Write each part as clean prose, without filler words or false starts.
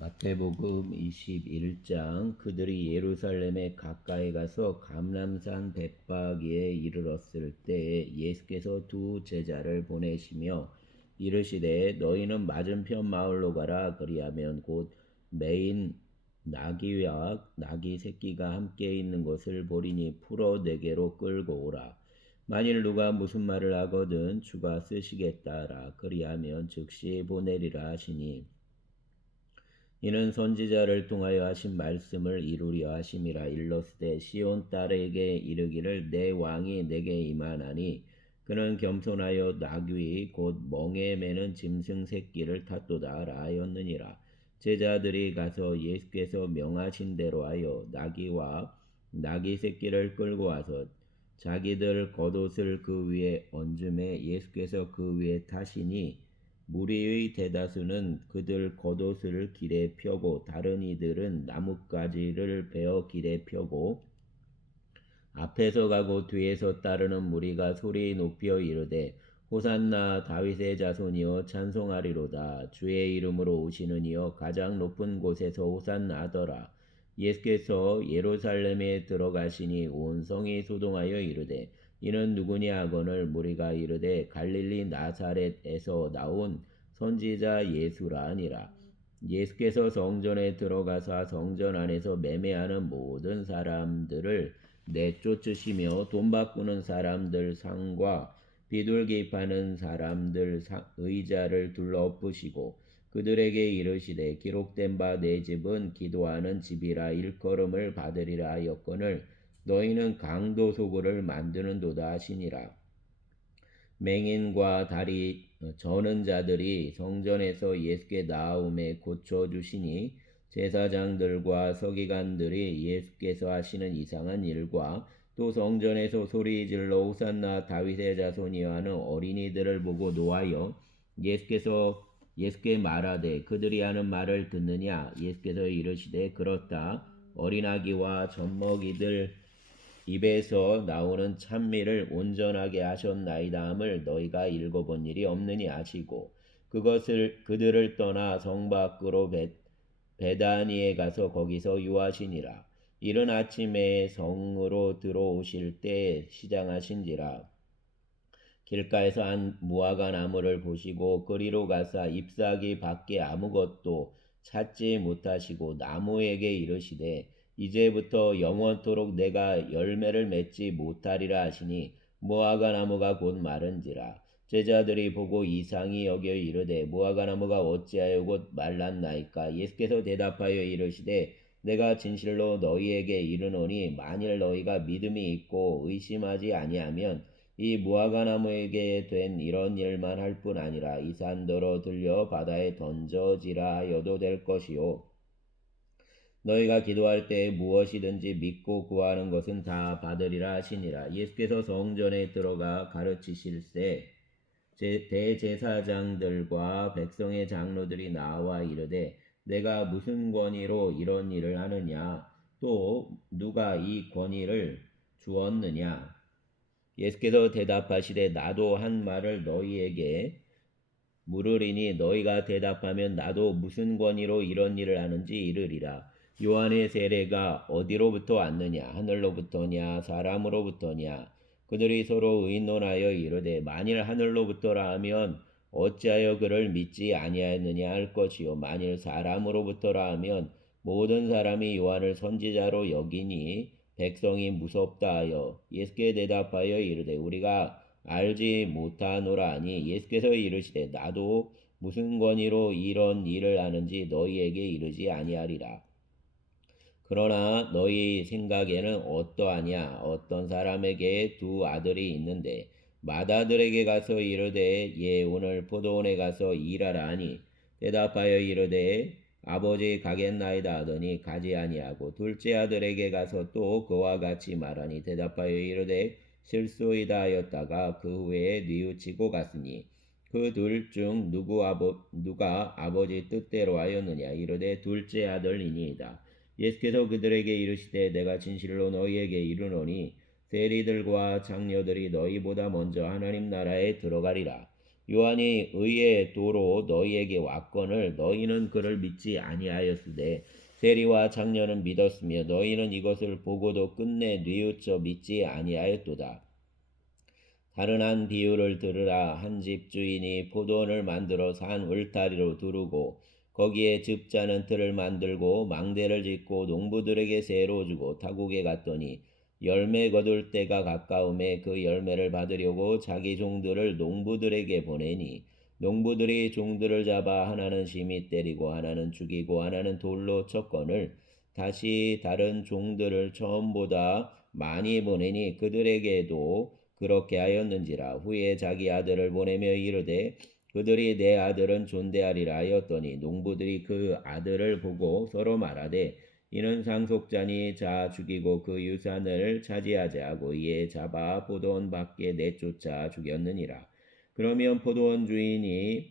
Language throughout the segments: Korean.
마태복음 21장. 그들이 예루살렘에 가까이 가서 감람산 bet박이에 이르렀을 때 예수께서 두 제자를 보내시며 이르시되 너희는 맞은편 마을로 가라. 그리하면 곧 매인 나귀와 나귀 새끼가 함께 있는 것을 보리니 풀어 내게로 끌고 오라. 만일 누가 무슨 말을 하거든 주가 쓰시겠다라. 그리하면 즉시 보내리라 하시니 이는 선지자를 통하여 하신 말씀을 이루려 하심이라. 일러스되 시온 딸에게 이르기를 내 왕이 내게 임하나니 그는 겸손하여 나귀 곧 멍에 매는 짐승 새끼를 탔도다 하였느니라. 제자들이 가서 예수께서 명하신 대로 하여 나귀와 나귀 새끼를 끌고 와서 자기들 겉옷을 그 위에 얹음에 예수께서 그 위에 타시니 무리의 대다수는 그들 겉옷을 길에 펴고 다른 이들은 나뭇가지를 베어 길에 펴고 앞에서 가고 뒤에서 따르는 무리가 소리 높여 이르되 호산나 다윗의 자손이여 찬송하리로다. 주의 이름으로 오시는 이여 가장 높은 곳에서 호산나 하더라. 예수께서 예루살렘에 들어가시니 온 성이 소동하여 이르되 이는 누구냐 하거늘 무리가 이르되 갈릴리 나사렛에서 나온 선지자 예수라 하니라. 예수께서 성전에 들어가사 성전 안에서 매매하는 모든 사람들을 내쫓으시며 돈 바꾸는 사람들 상과 비둘기 파는 사람들 의자를 둘러 엎으시고 그들에게 이르시되 기록된 바 내 집은 기도하는 집이라 일컬음을 받으리라 하였거늘 너희는 강도 소굴을 만드는도다 하시니라. 맹인과 다리 저는 자들이 성전에서 예수께 나아오매 고쳐주시니 제사장들과 서기관들이 예수께서 하시는 이상한 일과 또 성전에서 소리질러 호산나 다윗의 자손이여 하는 어린이들을 보고 노하여 예수께 말하되 그들이 하는 말을 듣느냐. 예수께서 이르시되 그렇다. 어린아기와 젖먹이들 입에서 나오는 찬미를 온전하게 하셨나이다 함을 너희가 읽어본 일이 없느니 하시고 그들을 떠나 성 밖으로 베다니에 가서 거기서 유하시니라. 이른 아침에 성으로 들어오실 때 시장하신지라. 길가에서 한 무화과 나무를 보시고 그리로 가사 잎사귀 밖에 아무것도 찾지 못하시고 나무에게 이르시되 이제부터 영원토록 내가 열매를 맺지 못하리라 하시니 무화과 나무가 곧 마른지라. 제자들이 보고 이상히 여겨 이르되 무화과 나무가 어찌하여 곧 말랐나이까. 예수께서 대답하여 이르시되 내가 진실로 너희에게 이르노니 만일 너희가 믿음이 있고 의심하지 아니하면 이 무화과 나무에게 된 이런 일만 할 뿐 아니라 이 산더러 들려 바다에 던져지라 하여도 될 것이요. 너희가 기도할 때 무엇이든지 믿고 구하는 것은 다 받으리라 하시니라. 예수께서 성전에 들어가 가르치실세 대제사장들과 백성의 장로들이 나와 이르되 내가 무슨 권위로 이런 일을 하느냐. 또 누가 이 권위를 주었느냐. 예수께서 대답하시되 나도 한 말을 너희에게 물으리니 너희가 대답하면 나도 무슨 권위로 이런 일을 하는지 이르리라. 요한의 세례가 어디로부터 왔느냐. 하늘로부터냐 사람으로부터냐. 그들이 서로 의논하여 이르되 만일 하늘로부터라 하면 어찌하여 그를 믿지 아니하였느냐 할 것이요 만일 사람으로부터라 하면 모든 사람이 요한을 선지자로 여기니 백성이 무섭다 하여 예수께 대답하여 이르되 우리가 알지 못하노라 하니 예수께서 이르시되 나도 무슨 권위로 이런 일을 하는지 너희에게 이르지 아니하리라. 그러나 너희 생각에는 어떠하냐. 어떤 사람에게 두 아들이 있는데 맏아들에게 가서 이르되 얘 오늘 포도원에 가서 일하라 하니 대답하여 이르되 아버지 가겠나이다 하더니 가지 아니하고 둘째 아들에게 가서 또 그와 같이 말하니 대답하여 이르되 실소이다 하였다가 그 후에 뉘우치고 갔으니 그 둘 중 누가 아버지 뜻대로 하였느냐. 이르되 둘째 아들이니이다. 예수께서 그들에게 이르시되 내가 진실로 너희에게 이르노니 세리들과 장녀들이 너희보다 먼저 하나님 나라에 들어가리라. 요한이 의의 도로 너희에게 왔거늘 너희는 그를 믿지 아니하였으되 세리와 장녀는 믿었으며 너희는 이것을 보고도 끝내 뉘우쳐 믿지 아니하였도다. 다른 한 비유를 들으라. 한 집 주인이 포도원을 만들어 산 울타리로 두르고 거기에 즙자는 틀을 만들고 망대를 짓고 농부들에게 세로 주고 타국에 갔더니 열매 거둘 때가 가까움에 그 열매를 받으려고 자기 종들을 농부들에게 보내니 농부들이 종들을 잡아 하나는 심히 때리고 하나는 죽이고 하나는 돌로 쳤거늘 다시 다른 종들을 처음보다 많이 보내니 그들에게도 그렇게 하였는지라. 후에 자기 아들을 보내며 이르되 그들이 내 아들은 존대하리라 하였더니 농부들이 그 아들을 보고 서로 말하되 이는 상속자니 자 죽이고 그 유산을 차지하자 하고 이에 잡아 포도원 밖에 내쫓아 죽였느니라. 그러면 포도원 주인이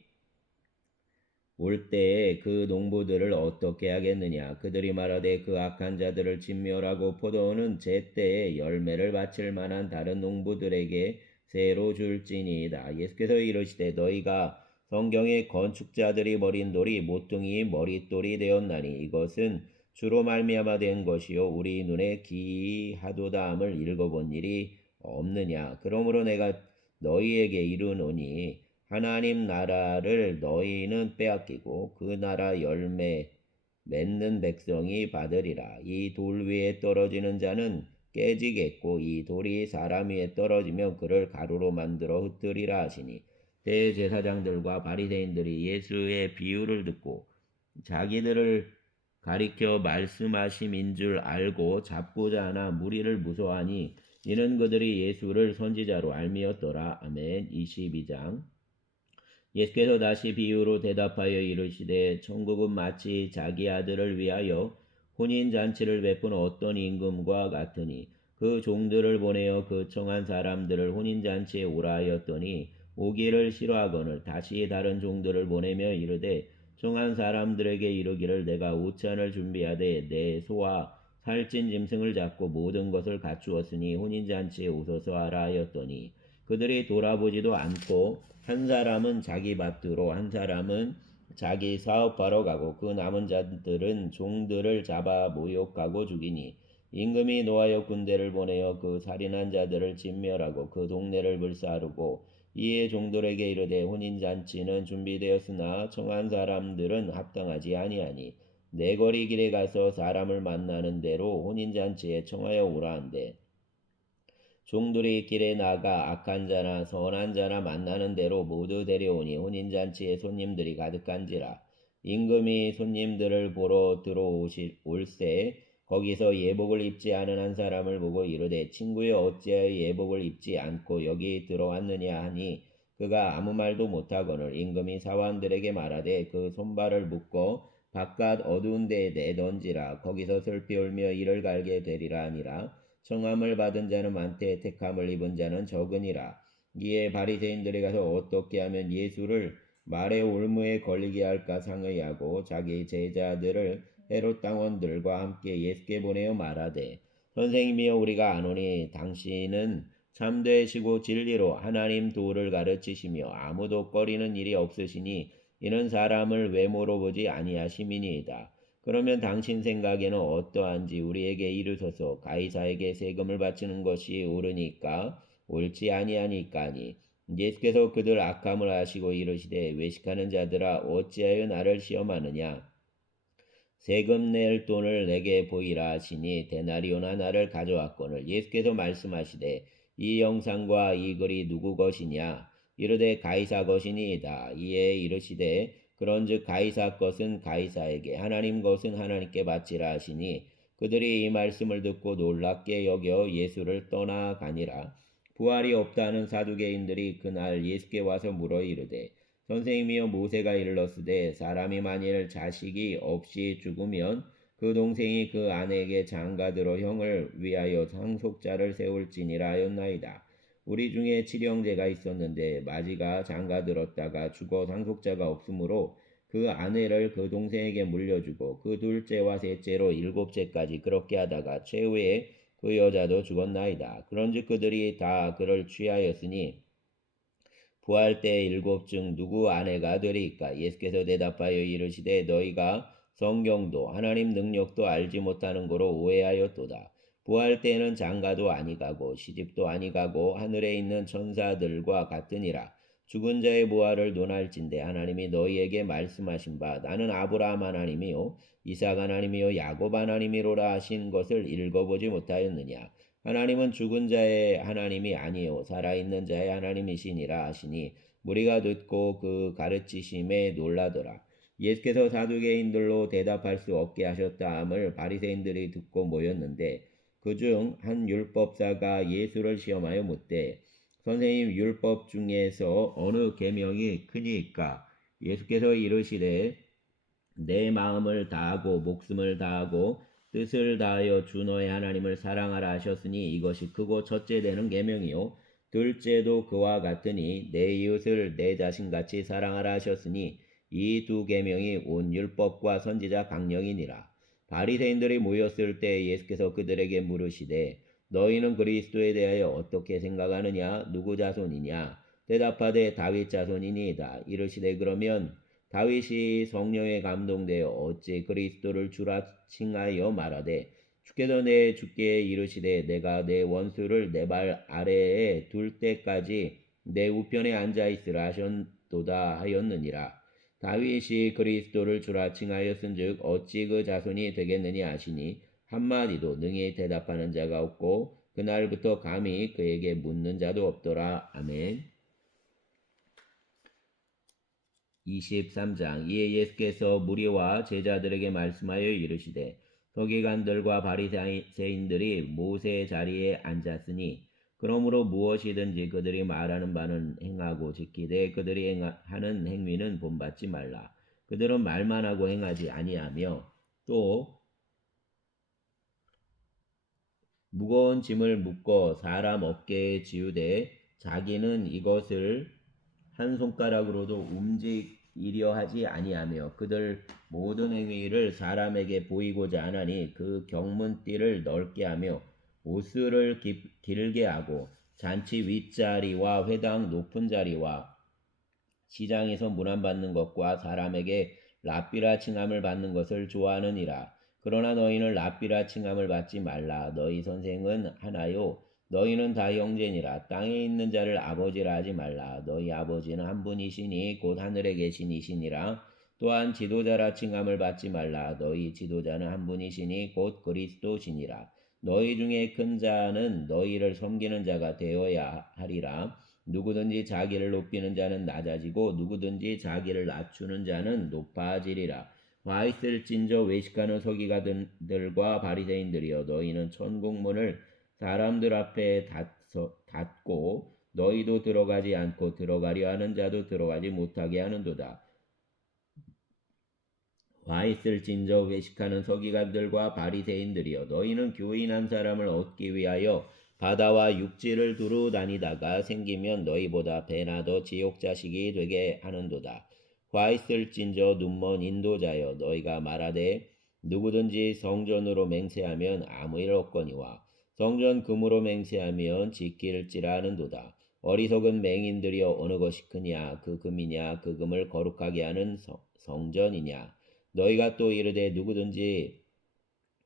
올 때에 그 농부들을 어떻게 하겠느냐. 그들이 말하되 그 악한 자들을 진멸하고 포도원은 제때에 열매를 바칠 만한 다른 농부들에게 새로 줄지니이다. 예수께서 이르시되 너희가 성경의 건축자들이 버린 돌이 모퉁이 머릿돌이 되었나니 이것은 주로 말미암아 된 것이요 우리 눈에 기이하도다함을 읽어본 일이 없느냐. 그러므로 내가 너희에게 이르노니 하나님 나라를 너희는 빼앗기고 그 나라 열매 맺는 백성이 받으리라. 이 돌 위에 떨어지는 자는 깨지겠고 이 돌이 사람 위에 떨어지면 그를 가루로 만들어 흩으리라 하시니 대제사장들과 바리새인들이 예수의 비유를 듣고 자기들을 가리켜 말씀하심인 줄 알고 잡고자 하나 무리를 무서워하니 이는 그들이 예수를 선지자로 알미었더라. 아멘. 22장. 예수께서 다시 비유로 대답하여 이르시되 천국은 마치 자기 아들을 위하여 혼인잔치를 베푼 어떤 임금과 같으니 그 종들을 보내어 그 청한 사람들을 혼인잔치에 오라 하였더니 오기를 싫어하거늘 다시 다른 종들을 보내며 이르되 청한 사람들에게 이르기를 내가 우찬을 준비하되 내 소와 살찐 짐승을 잡고 모든 것을 갖추었으니 혼인잔치에 오소서 하라 하였더니 그들이 돌아보지도 않고 한 사람은 자기 밭으로 한 사람은 자기 사업하러 가고 그 남은 자들은 종들을 잡아 모욕하고 죽이니 임금이 노하여 군대를 보내어 그 살인한 자들을 진멸하고 그 동네를 불사르고 이에 종들에게 이르되 혼인잔치는 준비되었으나 청한 사람들은 합당하지 아니하니 내 거리 길에 가서 사람을 만나는 대로 혼인잔치에 청하여 오라 한대 종들이 길에 나가 악한 자나 선한 자나 만나는 대로 모두 데려오니 혼인잔치에 손님들이 가득한지라. 임금이 손님들을 보러 올세 거기서 예복을 입지 않은 한 사람을 보고 이르되 친구여 어찌하여 예복을 입지 않고 여기 들어왔느냐 하니 그가 아무 말도 못하거늘 임금이 사원들에게 말하되 그 손발을 묶어 바깥 어두운 데에 내던지라. 거기서 슬피 울며 이를 갈게 되리라 하니라. 청함을 받은 자는 많되 택함을 입은 자는 적으니라. 이에 바리새인들이 가서 어떻게 하면 예수를 말의 올무에 걸리게 할까 상의하고 자기 제자들을 헤롯 당원들과 함께 예수께 보내어 말하되 선생님이여 우리가 아노니 당신은 참되시고 진리로 하나님 도를 가르치시며 아무도 꺼리는 일이 없으시니 이는 사람을 외모로 보지 아니하심이니이다. 그러면 당신 생각에는 어떠한지 우리에게 이르소서. 가이사에게 세금을 바치는 것이 옳으니까 옳지 아니하니까니. 예수께서 그들 악함을 아시고 이르시되 외식하는 자들아 어찌하여 나를 시험하느냐. 세금 낼 돈을 내게 보이라 하시니 데나리온 하나를 가져왔거늘 예수께서 말씀하시되 이 영상과 이 글이 누구 것이냐. 이르되 가이사 것이니이다. 이에 이르시되 그런즉 가이사 것은 가이사에게 하나님 것은 하나님께 바치라 하시니 그들이 이 말씀을 듣고 놀랍게 여겨 예수를 떠나가니라. 부활이 없다는 사두개인들이 그날 예수께 와서 물어 이르되 선생님이여 모세가 일렀으되 사람이 만일 자식이 없이 죽으면 그 동생이 그 아내에게 장가들어 형을 위하여 상속자를 세울지니라 하였나이다. 우리 중에 칠형제가 있었는데 마지가 장가들었다가 죽어 상속자가 없으므로 그 아내를 그 동생에게 물려주고 그 둘째와 셋째로 일곱째까지 그렇게 하다가 최후에 그 여자도 죽었나이다. 그런즉 그들이 다 그를 취하였으니 부할 때 일곱 중 누구 아내가 되리이까? 예수께서 대답하여 이르시되 너희가 성경도 하나님 능력도 알지 못하는 거로 오해하였도다. 부할 때에는 장가도 아니가고 시집도 아니가고 하늘에 있는 천사들과 같으니라. 죽은 자의 부활을 논할진대 하나님이 너희에게 말씀하신 바 나는 아브라함 하나님이요 이삭 하나님이요 야곱 하나님이로라 하신 것을 읽어보지 못하였느냐. 하나님은 죽은 자의 하나님이 아니요 살아있는 자의 하나님이시니라 하시니 무리가 듣고 그 가르치심에 놀라더라. 예수께서 사두개인들로 대답할 수 없게 하셨다 함을 바리새인들이 듣고 모였는데 그중 한 율법사가 예수를 시험하여 묻되 선생님 율법 중에서 어느 계명이 크니까? 예수께서 이르시되 내 마음을 다하고 목숨을 다하고 뜻을 다하여 주 너의 하나님을 사랑하라 하셨으니 이것이 크고 첫째 되는 계명이요 둘째도 그와 같으니 내 이웃을 내 자신같이 사랑하라 하셨으니 이 두 계명이 온 율법과 선지자 강령이니라. 바리새인들이 모였을 때 예수께서 그들에게 물으시되 너희는 그리스도에 대하여 어떻게 생각하느냐? 누구 자손이냐? 대답하되 다윗 자손이니이다. 이르시되 그러면 다윗이 성령에 감동되어 어찌 그리스도를 주라 칭하여 말하되 주께서 내 주께 이르시되 내가 내 원수를 내 발 아래에 둘 때까지 내 우편에 앉아 있으라 하셨도다 하였느니라. 다윗이 그리스도를 주라 칭하였은즉 어찌 그 자손이 되겠느냐 하시니 한마디도 능히 대답하는 자가 없고 그날부터 감히 그에게 묻는 자도 없더라. 아멘. 23장 이에 예수께서 무리와 제자들에게 말씀하여 이르시되 서기관들과 바리새인들이 모세의 자리에 앉았으니 그러므로 무엇이든지 그들이 말하는 바는 행하고 지키되 그들이 하는 행위는 본받지 말라. 그들은 말만 하고 행하지 아니하며 또 무거운 짐을 묶어 사람 어깨에 지우되 자기는 이것을 한 손가락으로도 움직이려 하지 아니하며 그들 모든 행위를 사람에게 보이고자 하나니 그 경문띠를 넓게 하며 옷을 길게 하고 잔치 윗자리와 회당 높은 자리와 시장에서 문안받는 것과 사람에게 랍비라 칭함을 받는 것을 좋아하느니라. 그러나 너희는 랍비라 칭함을 받지 말라. 너희 선생은 하나요. 너희는 다 형제니라. 땅에 있는 자를 아버지라 하지 말라. 너희 아버지는 한 분이시니 곧 하늘에 계신 이시니라. 또한 지도자라 칭함을 받지 말라. 너희 지도자는 한 분이시니 곧 그리스도시니라. 너희 중에 큰 자는 너희를 섬기는 자가 되어야 하리라. 누구든지 자기를 높이는 자는 낮아지고 누구든지 자기를 낮추는 자는 높아지리라. 와 있을진저 외식하는 서기관들과 바리새인들이여 너희는 천국문을 사람들 앞에 닫고 너희도 들어가지 않고 들어가려 하는 자도 들어가지 못하게 하는도다. 와 있을진저 외식하는 서기관들과 바리새인들이여 너희는 교인 한 사람을 얻기 위하여 바다와 육지를 두루 다니다가 생기면 너희보다 배나 더 지옥 자식이 되게 하는도다. 와 있을진저 눈먼 인도자여 너희가 말하되 누구든지 성전으로 맹세하면 아무 일 없거니와 성전 금으로 맹세하면 지킬지라 하는도다. 어리석은 맹인들이여 어느 것이 크냐 그 금이냐 그 금을 거룩하게 하는 성전이냐. 너희가 또 이르되 누구든지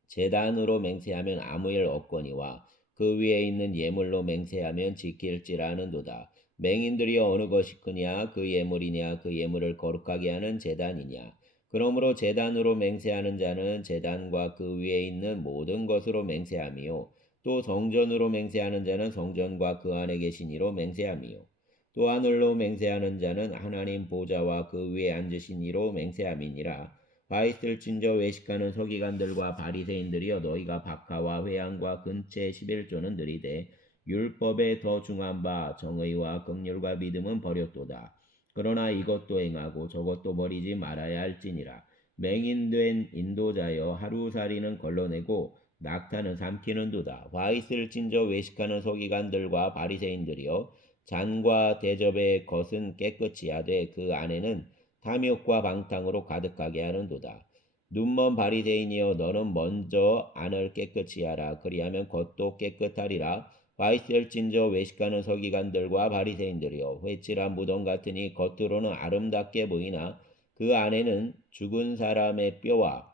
제단으로 맹세하면 아무 일 없거니와 그 위에 있는 예물로 맹세하면 지킬지라 하는도다. 맹인들이 어느 것이 크냐 그 예물이냐 그 예물을 거룩하게 하는 제단이냐. 그러므로 제단으로 맹세하는 자는 제단과 그 위에 있는 모든 것으로 맹세하며 또 성전으로 맹세하는 자는 성전과 그 안에 계신 이로 맹세하며 또 하늘로 맹세하는 자는 하나님 보좌와 그 위에 앉으신 이로 맹세함이니라. 와 있을진저 외식하는 서기관들과 바리새인들이여 너희가 박하와 회양과 근체 11조는 느리되 율법에 더 중한 바 정의와 긍휼과 믿음은 버렸도다. 그러나 이것도 행하고 저것도 버리지 말아야 할지니라. 맹인된 인도자여 하루살이는 걸러내고 낙타는 삼키는도다. 와 있을진저 외식하는 서기관들과 바리새인들이여 잔과 대접의 것은 깨끗이 하되 그 안에는 탐욕과 방탕으로 가득하게 하는도다. 눈먼 바리새인이여 너는 먼저 안을 깨끗이 하라. 그리하면 겉도 깨끗하리라. 화 있을진저 외식하는 서기관들과 바리새인들이여 회칠한 무덤 같으니 겉으로는 아름답게 보이나 그 안에는 죽은 사람의 뼈와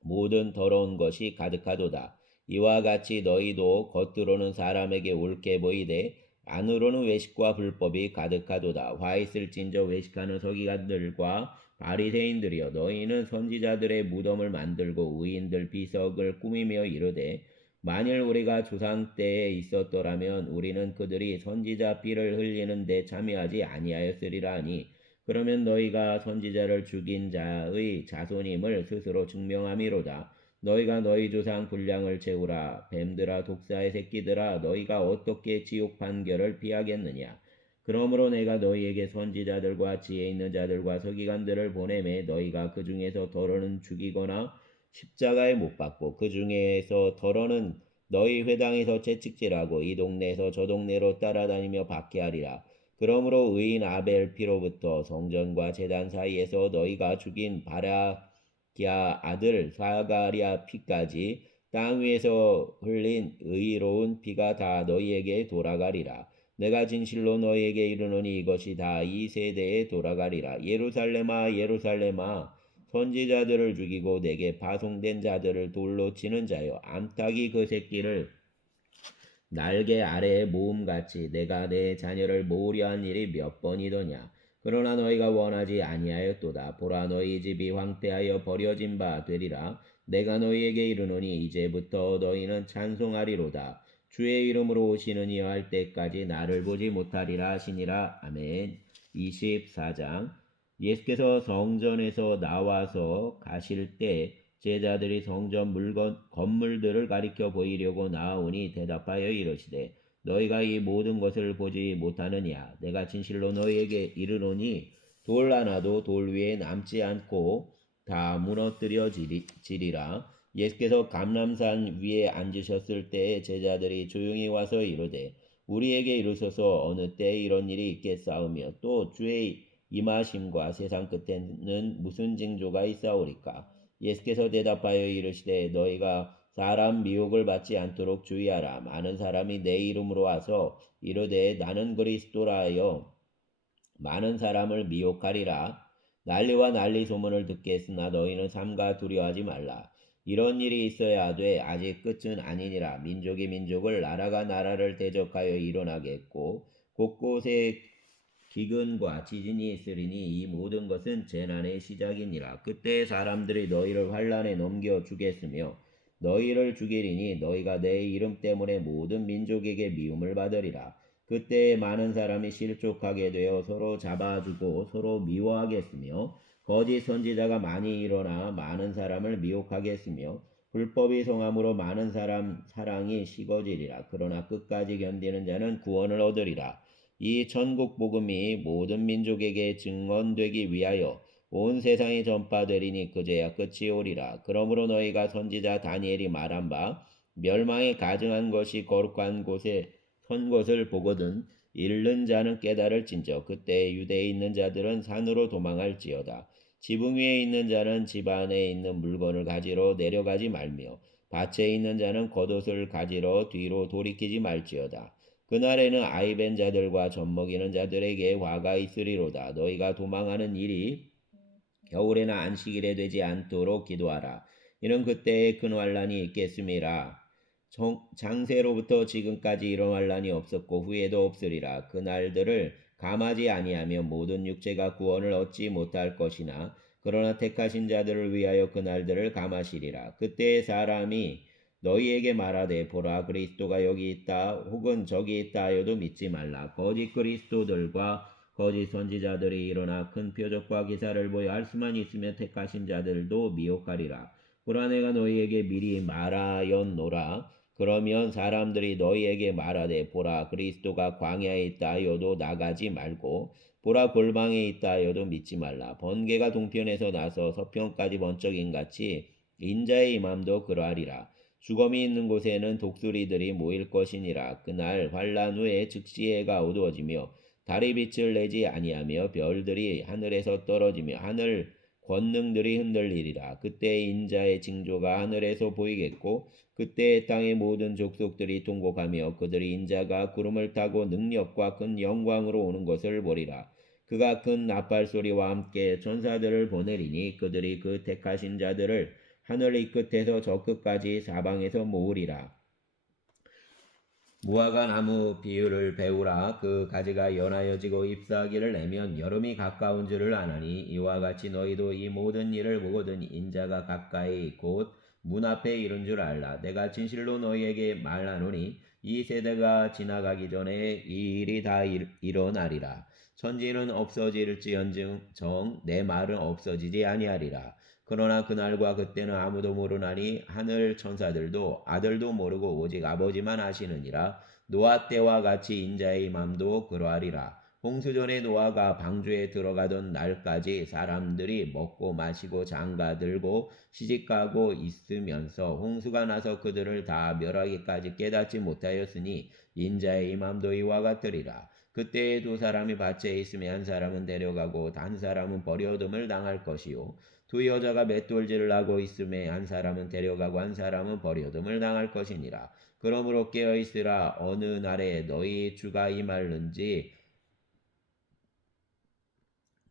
모든 더러운 것이 가득하도다. 이와 같이 너희도 겉으로는 사람에게 옳게 보이되 안으로는 외식과 불법이 가득하도다. 화 있을진저 외식하는 서기관들과 바리새인들이여 너희는 선지자들의 무덤을 만들고 의인들 비석을 꾸미며 이르되 만일 우리가 조상 때에 있었더라면 우리는 그들이 선지자 피를 흘리는 데 참여하지 아니하였으리라 하니 그러면 너희가 선지자를 죽인 자의 자손임을 스스로 증명함이로다. 너희가 너희 조상 분량을 채우라. 뱀들아 독사의 새끼들아 너희가 어떻게 지옥 판결을 피하겠느냐. 그러므로 내가 너희에게 선지자들과 지혜 있는 자들과 서기관들을 보내매 너희가 그 중에서 더러는 죽이거나 십자가에 못 박고 그 중에서 더러는 너희 회당에서 채찍질하고 이 동네에서 저 동네로 따라다니며 박해하리라. 그러므로 의인 아벨 피로부터 성전과 제단 사이에서 너희가 죽인 바라기야 아들 사가랴 피까지 땅 위에서 흘린 의로운 피가 다 너희에게 돌아가리라. 내가 진실로 너희에게 이르노니 이것이 다 이 세대에 돌아가리라. 예루살렘아 예루살렘아 선지자들을 죽이고 내게 파송된 자들을 돌로 치는 자여 암탉이 그 새끼를 날개 아래에 모음같이 내가 내 자녀를 모으려 한 일이 몇 번이더냐. 그러나 너희가 원하지 아니하였도다. 보라 너희 집이 황폐하여 버려진 바 되리라. 내가 너희에게 이르노니 이제부터 너희는 찬송하리로다. 주의 이름으로 오시는 이여 할 때까지 나를 보지 못하리라 하시니라. 아멘. 24장 예수께서 성전에서 나와서 가실 때 제자들이 성전 건물들을 가리켜 보이려고 나아오니 대답하여 이르시되 너희가 이 모든 것을 보지 못하느냐. 내가 진실로 너희에게 이르노니 돌 하나도 돌 위에 남지 않고 다 무너뜨려지리라. 예수께서 감람산 위에 앉으셨을 때에 제자들이 조용히 와서 이르되 우리에게 이르소서 어느 때에 이런 일이 있겠사오며 또 주의 임하심과 세상 끝에는 무슨 징조가 있사오리까. 예수께서 대답하여 이르시되 너희가 사람 미혹을 받지 않도록 주의하라. 많은 사람이 내 이름으로 와서 이르되 나는 그리스도라 하여 많은 사람을 미혹하리라. 난리와 난리 소문을 듣겠으나 너희는 삼가 두려워하지 말라. 이런 일이 있어야 하되 아직 끝은 아니니라. 민족이 민족을 나라가 나라를 대적하여 일어나겠고 곳곳에 기근과 지진이 있으리니 이 모든 것은 재난의 시작이니라. 그때 사람들이 너희를 환란에 넘겨 주겠으며 너희를 죽이리니 너희가 내 이름 때문에 모든 민족에게 미움을 받으리라. 그때 많은 사람이 실족하게 되어 서로 잡아주고 서로 미워하겠으며 거짓 선지자가 많이 일어나 많은 사람을 미혹하겠으며 불법이 성함으로 많은 사람 사랑이 식어지리라. 그러나 끝까지 견디는 자는 구원을 얻으리라. 이 천국 복음이 모든 민족에게 증언되기 위하여 온 세상에 전파되리니 그제야 끝이 오리라. 그러므로 너희가 선지자 다니엘이 말한 바 멸망에 가증한 것이 거룩한 곳에 선 것을 보거든 잃는 자는 깨달을진저 그때 유대에 있는 자들은 산으로 도망할지어다. 지붕 위에 있는 자는 집 안에 있는 물건을 가지러 내려가지 말며 밭에 있는 자는 겉옷을 가지러 뒤로 돌이키지 말지어다. 그날에는 아이벤 자들과 젖먹이는 자들에게 화가 있으리로다. 너희가 도망하는 일이 겨울에나 안식일에 되지 않도록 기도하라. 이는 그때에 큰 환란이 있겠음이라. 장세로부터 지금까지 이런 환란이 없었고 후에도 없으리라. 그 날들을 감하지 아니하면 모든 육체가 구원을 얻지 못할 것이나 그러나 택하신 자들을 위하여 그 날들을 감하시리라. 그때 사람이 너희에게 말하되 보라 그리스도가 여기 있다 혹은 저기 있다 하여도 믿지 말라. 거짓 그리스도들과 거짓 선지자들이 일어나 큰 표적과 기사를 보여 할 수만 있으면 택하신 자들도 미혹하리라. 보라 내가 너희에게 미리 말하였노라. 그러면 사람들이 너희에게 말하되 보라 그리스도가 광야에 있다 하여도 나가지 말고 보라 골방에 있다 하여도 믿지 말라. 번개가 동편에서 나서 서편까지 번쩍인같이 인자의 임함도 그러하리라. 죽음이 있는 곳에는 독수리들이 모일 것이니라. 그날 환란 후에 즉시 해가 어두워지며 달이 빛을 내지 아니하며 별들이 하늘에서 떨어지며 하늘 권능들이 흔들리리라. 그때 인자의 징조가 하늘에서 보이겠고 그때 땅의 모든 족속들이 통곡하며 그들이 인자가 구름을 타고 능력과 큰 영광으로 오는 것을 보리라. 그가 큰 나팔 소리와 함께 천사들을 보내리니 그들이 그 택하신 자들을 하늘 이 끝에서 저 끝까지 사방에서 모으리라. 무화과 나무 비유를 배우라. 그 가지가 연하여지고 잎사귀를 내면 여름이 가까운 줄을 아나니 이와 같이 너희도 이 모든 일을 보거든 인자가 가까이 곧 문 앞에 이른 줄 알라. 내가 진실로 너희에게 말하노니 이 세대가 지나가기 전에 이 일이 다 일어나리라. 천지는 없어질지언정 내 말은 없어지지 아니하리라. 그러나 그날과 그때는 아무도 모르나니 하늘 천사들도 아들도 모르고 오직 아버지만 아시느니라. 노아 때와 같이 인자의 맘도 그러하리라. 홍수전에 노아가 방주에 들어가던 날까지 사람들이 먹고 마시고 장가들고 시집가고 있으면서 홍수가 나서 그들을 다 멸하기까지 깨닫지 못하였으니 인자의 맘도 이와 같으리라. 그때에 두 사람이 밭에 있으며 한 사람은 데려가고 한 사람은 버려둠을 당할 것이요 두 여자가 맷돌질을 하고 있음에 한 사람은 데려가고 한 사람은 버려둠을 당할 것이니라. 그러므로 깨어있으라. 어느 날에 너희 주가 임할는지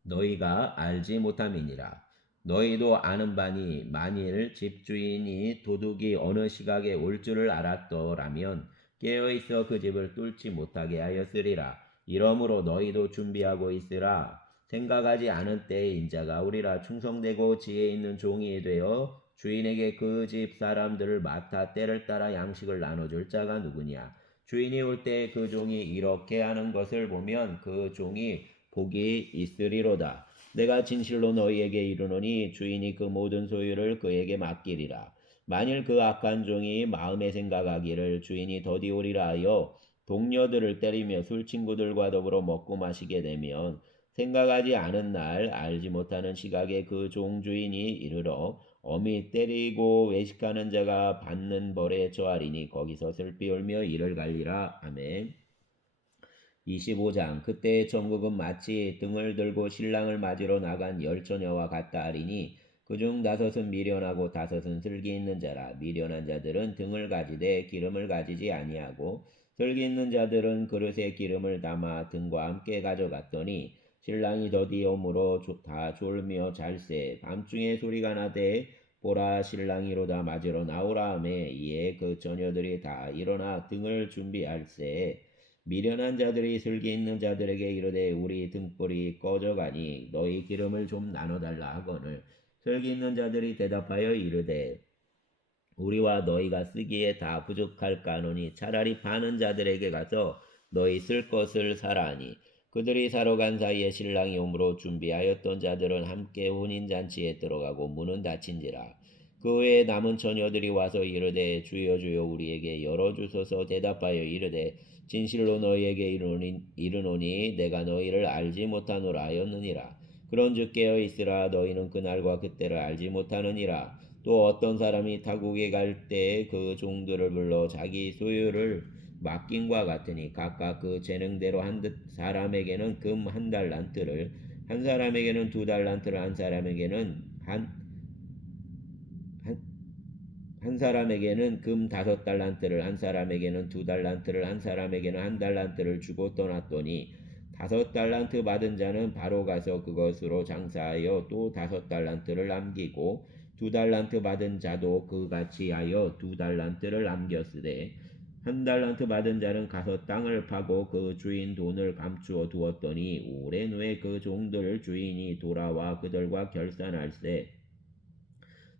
너희가 알지 못함이니라. 너희도 아는 바니 만일 집주인이 도둑이 어느 시각에 올 줄을 알았더라면 깨어있어 그 집을 뚫지 못하게 하였으리라. 이러므로 너희도 준비하고 있으라. 생각하지 않은 때에 인자가 오리라. 충성되고 지혜 있는 종이 되어 주인에게 그 집 사람들을 맡아 때를 따라 양식을 나눠줄 자가 누구냐. 주인이 올 때 그 종이 이렇게 하는 것을 보면 그 종이 복이 있으리로다. 내가 진실로 너희에게 이르노니 주인이 그 모든 소유를 그에게 맡기리라. 만일 그 악한 종이 마음에 생각하기를 주인이 더디오리라 하여 동료들을 때리며 술 친구들과 더불어 먹고 마시게 되면 생각하지 않은 날 알지 못하는 시각에 그 종주인이 이르러 어미 때리고 외식하는 자가 받는 벌에 처하리니 거기서 슬피 울며 이를 갈리라. 아멘. 25장 그때의 천국은 마치 등을 들고 신랑을 맞으러 나간 열 처녀와 같다 하리니 그중 다섯은 미련하고 다섯은 슬기 있는 자라. 미련한 자들은 등을 가지되 기름을 가지지 아니하고 슬기 있는 자들은 그릇에 기름을 담아 등과 함께 가져갔더니 신랑이 더디오므로 다 졸며 잘세. 밤중에 소리가 나되 보라 신랑이로다 맞으러 나오라 하매 이에 그 처녀들이 다 일어나 등을 준비할세. 미련한 자들이 슬기 있는 자들에게 이르되 우리 등불이 꺼져가니 너희 기름을 좀 나눠달라 하거늘 슬기 있는 자들이 대답하여 이르되 우리와 너희가 쓰기에 다 부족할까노니 차라리 파는 자들에게 가서 너희 쓸 것을 사라 하니 그들이 사러 간 사이에 신랑이 오므로 준비하였던 자들은 함께 혼인잔치에 들어가고 문은 닫힌지라. 그 후에 남은 처녀들이 와서 이르되 주여 주여 우리에게 열어주소서. 대답하여 이르되 진실로 너희에게 이르노니 내가 너희를 알지 못하노라 하였느니라. 그런즉 깨어있으라. 너희는 그날과 그때를 알지 못하느니라. 또 어떤 사람이 타국에 갈 때 그 종들을 불러 자기 소유를 맡김과 같으니 각각 그 재능대로 한 사람에게는 금 한 달란트를 한 사람에게는 두 달란트를 한 사람에게는 한 사람에게는 금 다섯 달란트를 한 사람에게는 두 달란트를 한 사람에게는 한 달란트를 주고 떠났더니 다섯 달란트 받은 자는 바로 가서 그것으로 장사하여 또 다섯 달란트를 남기고 두 달란트 받은 자도 그같이 하여 두 달란트를 남겼으되 한 달란트 받은 자는 가서 땅을 파고 그 주인 돈을 감추어 두었더니 오랜 후에 그 종들 주인이 돌아와 그들과 결산할세.